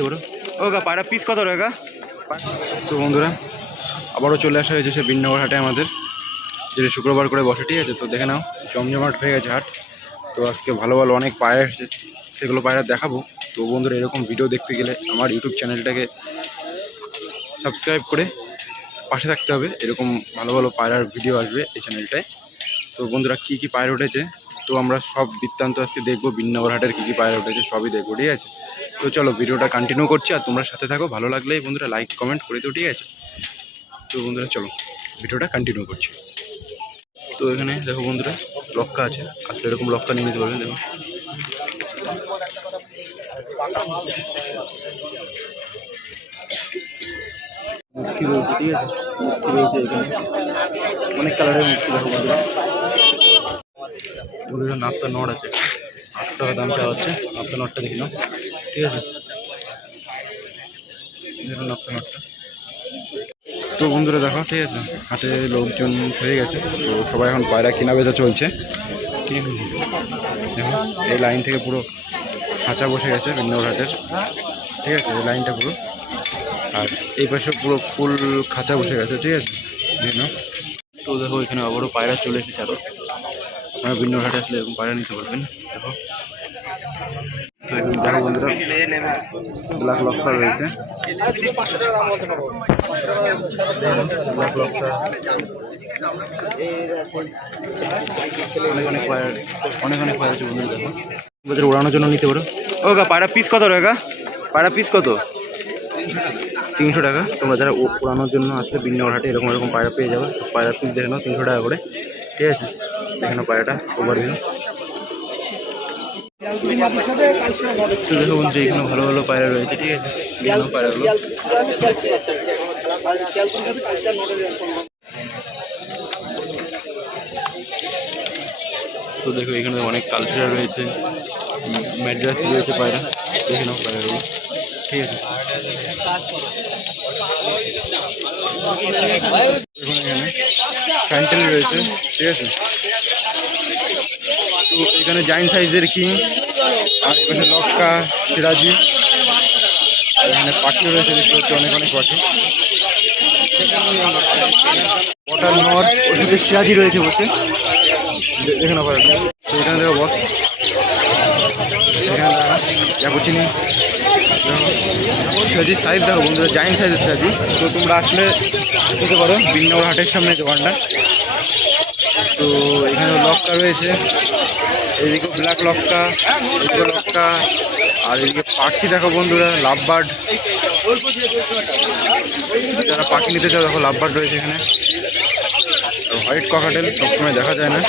নিতে পারো। ও গা পায়রা পিস কত টাকা? তো বন্ধুরা আবারও চলে আসা হয়েছে সে বিননগর হাটে আমাদের, যেটা শুক্রবার করে বসে, ঠিক আছে। তো দেখে নাও জমজমাট হয়ে গেছে হাট। তো আজকে ভালো ভালো অনেক পায়রা এসেছে, সেগুলো পায়রা দেখাবো। তো বন্ধুরা এরকম ভিডিও দেখতে গেলে আমার ইউটিউব চ্যানেলটাকে সাবস্ক্রাইব করে পাশে থাকতে হবে। এরকম ভালো ভালো পায়রার ভিডিও আসবে এই চ্যানেলটায়। তো বন্ধুরা কী কী পায়রা উঠেছে তো আমরা সব বৃত্তান্ত আজকে দেখবো, বিননগর হাটের কী কী পায়রা উঠেছে সবই দেখবো, ঠিক আছে। তো চলো ভিডিওটা কন্টিনিউ করছি, আর তোমরা সাথে থাকো। ভালো লাগলেই বন্ধুরা লাইক কমেন্ট করে দিও, ঠিক আছে। তো বন্ধুরা চলো ভিডিওটা কন্টিনিউ করছি। তো এখানে দেখো বন্ধুরা লক্কা আছে, আসলে এরকম লক্কা নিয়ে নিতে পারবেন। দেখো মুক্তি রয়েছে, ঠিক আছে, মুক্তি রয়েছে এখানে অনেক কালারের মুক্তি। দেখো বন্ধুরা বন্ধুরা নাপ্তা নট আছে, 8 টাকা দাম চাওয়া হচ্ছে। নাপ্তা নটটা দেখি নাও, ঠিক আছে। নাপ্তা নটটা তো বন্ধুরা দেখো, ঠিক আছে, হাটে লোকজন হয়ে গেছে। তো সবাই এখন পায়রা কেনা বেচা চলছে, ঠিক আছে। দেখো এই লাইন থেকে পুরো খাঁচা বসে গেছে বিননগর হাটের, ঠিক আছে, এই লাইনটা পুরো। আর এই পাশে পুরো ফুল খাঁচা বসে গেছে, ঠিক আছে। দেখো তো দেখো এখানে আবারও পায়রা চলে এসেছে আরও। আপনারা বিননগর হাটে আসলে এরকম পায়রা নিতে পারবেন। দেখো তো এখানে দেখো বন্ধুরা ব্ল্যাক লক্কা রয়েছে, ব্ল্যাক লক্কা অনেক অনেক পায়রা, অনেক অনেক পায়রা আছে বন্ধুরা। দেখো বছর ওড়ানোর জন্য নিতে পারো। ও গা পায়রা পিস কত টাকা? পায়রা পিস কত? 300 টাকা। তোমরা যারা ওড়ানোর জন্য আসলে বিননগর হাটে এরকম এরকম পায়রা পেয়ে যাবে। পায়রা পিস দেখে নাও 300 টাকা করে, ঠিক আছে। দেখে নাও পায়রাটা ওভারভিউ। তো দেখো বন্ধু এখানে ভালো ভালো পায়রা রয়েছে, ঠিক আছে। বিভিন্ন পায়রাগুলো তো দেখো এখানে অনেক কালফেরা রয়েছে, ম্যাড্রাস রয়েছে পায়রা। দেখে নাও পায়রাগুলো, ঠিক আছে। দেখুন এখানে ফ্যান্টেল রয়েছে, ঠিক আছে। তো এখানে জায়েন্ট সাইজের কিং, আর এখানে লক্কা, সিরাজি, আর এখানে পাখি রয়েছে, দেখতে হচ্ছে অনেক অনেক পাখি। বটার নট, ওর সিরাজি রয়েছে বসে, দেখে না পারে। তো এখানে দেখো বস, এখানে দেখা ক্যাপুচিনি, সিরাজির সাইজ দেখো বন্ধুরা, জায়েন্ট সাইজের সিরাজি। তো তোমরা আসলে নিতে পারো বিননগর হাটের সামনে দোকানটা। তো এখানে লক্কা রয়েছে, এদিকে ব্ল্যাক লক্কা, এদিকে লক্কা, আর এদিকে পাখি দেখো বন্ধুরা, লাভ বার্ড। যারা পাখি নিতে চাও দেখো লাভ বার্ড রয়েছে এখানে। হোয়াইট ককাটেল সবসময় দেখা যায় না।